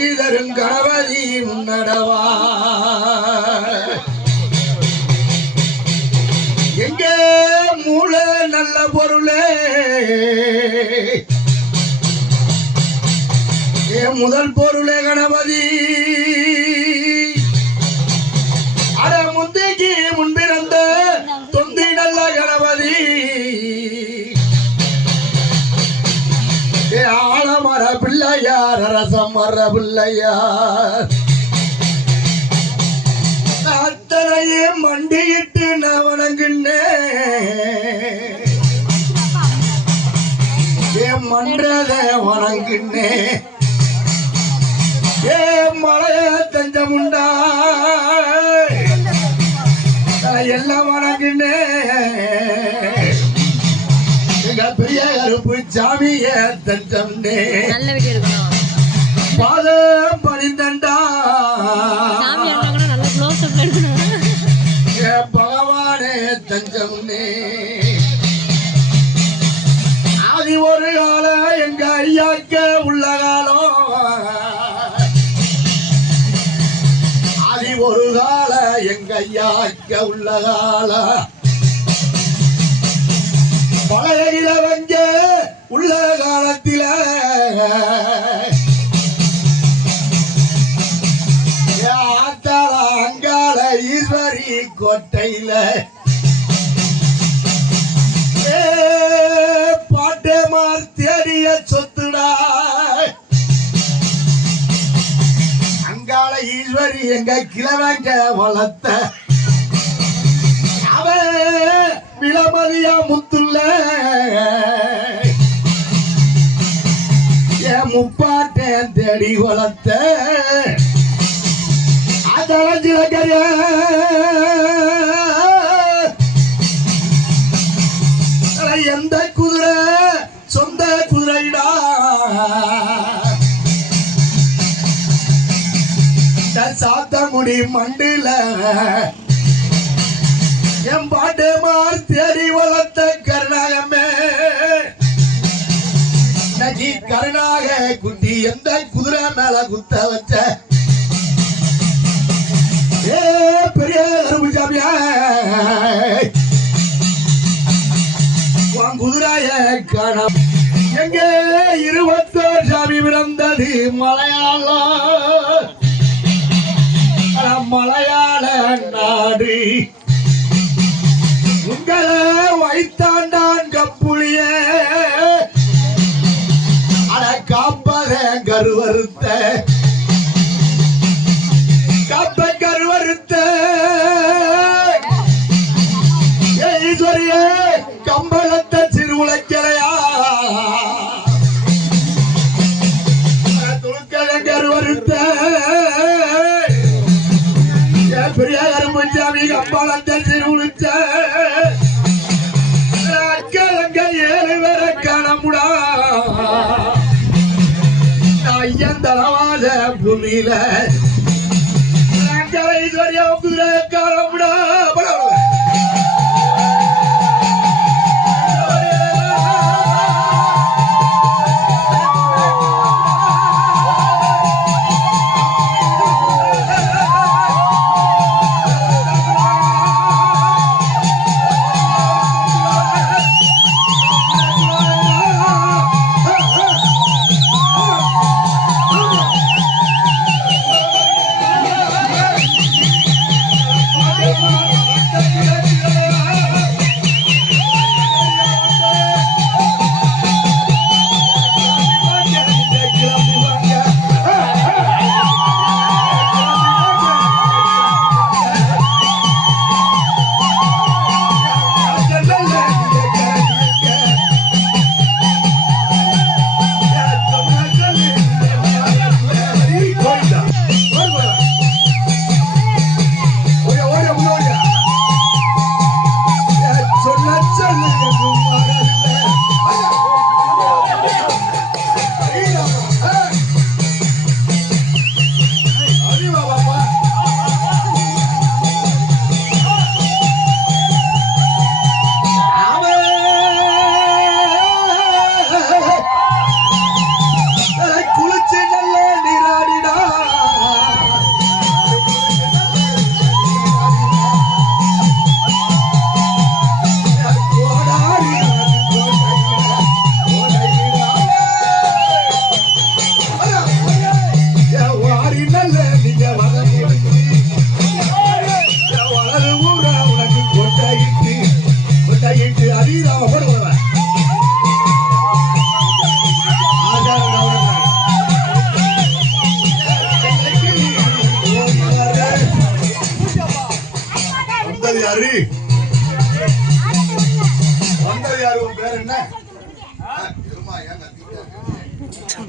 கணபதி முன்னடவா எங்கே மூளை நல்ல பொருளே? என் முதல் பொருளே கணபதி. அட முந்தைக்கு முன்பிறந்த தொந்தி நல்ல கணபதி. ஏ பிள்ளையார் அரசம் மர பிள்ளையார். அத்தனையே மண்டியிட்டு நான் வணங்குன்னேன் ஏன் மன்றத வணங்குன்னே ஏ மழைய தஞ்சமுண்டா எல்லாம் பெரிய கருப்பு சாமிய எடுக்கணும் பாதம் பணிந்தண்டா. பகவானே தஞ்சம்னே. ஆதி ஒரு காலம் எங்க ஐயாக்க உள்ள காலம். ஆதி ஒரு கால எங்க ஐயாக்க உள்ள காலம். உள்ள காலத்தில. ஏ ஆத்தாள அங்காள ஈஸ்வரி கோட்டையில. ஏ பாட்டே மார் தேடிய சொத்துடா. அங்கால ஈஸ்வரி எங்க கிழவங்க வளர்த்த. அவன் விளமதியா முத்துள்ள. முப்பாட்டேன் வளர்த்த அதெல்லாம் எந்த குதிரை சொந்த குதிரைடா. சாத்தங்குடி மண்டில. என் பாட்டு மார் தேடி வளர்த்த கருணாகமே. கருணாக குட்டி எந்த குதிரை மேல குத்த வச்ச ஏ பெரிய கருப்புசாமியா உன் குதிரைய காணம் எங்கே இருபத்தோர் சாமி பிறந்தது மலையாளம் மலையாள நாடு. உங்களை வைத்தாண்டான் கப்புளியே. கருவறுத்த பூமியில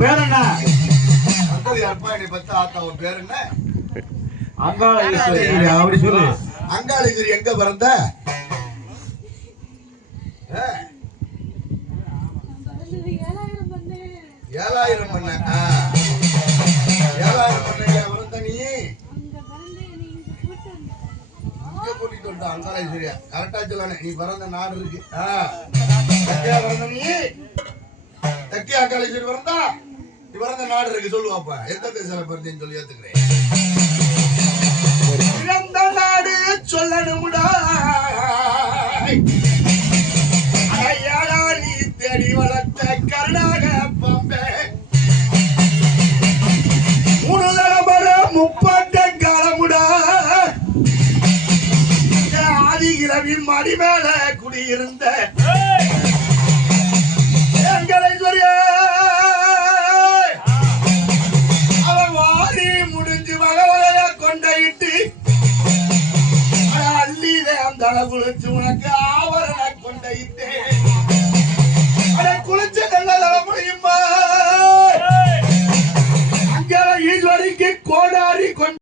பேர் என்ன வந்தது யாருப்பா என்னை பத்தி ஆத்தா உன் பேர் என்ன? அப்படி சொல்லு. அங்காளகிரி எங்க பிறந்த? ஏழாயிரம் பண்ண ஆ. ஏழாயிரம் பண்ண பிறந்த நீ? கூட்டிட்டு வந்தா அங்காளேஸ்வரியா கரெக்டா சொல்லானே. நீ பிறந்த நாடு இருக்கு. தக்கையா பிறந்த நீ? தக்கியா அங்காளேஸ்வரி பிறந்தா? பிறந்த நாடு இருக்கு சொல்லுவாப்பா எந்த தேசத்துல பிறந்தேன்னு சொல்லி ஏத்துக்கிறேன். பிறந்த நாடு சொல்லணும்டா. ஐயாடா நீ தேடி வளர்த்த கருணாக பம்பே. மூணு தலைமுறை முப்பட்ட காலமுடா. ஆதிகிழவி மடி மேல குடியிருந்த உணர்வு உனக்கு ஆவரண கொண்டைத்தேன்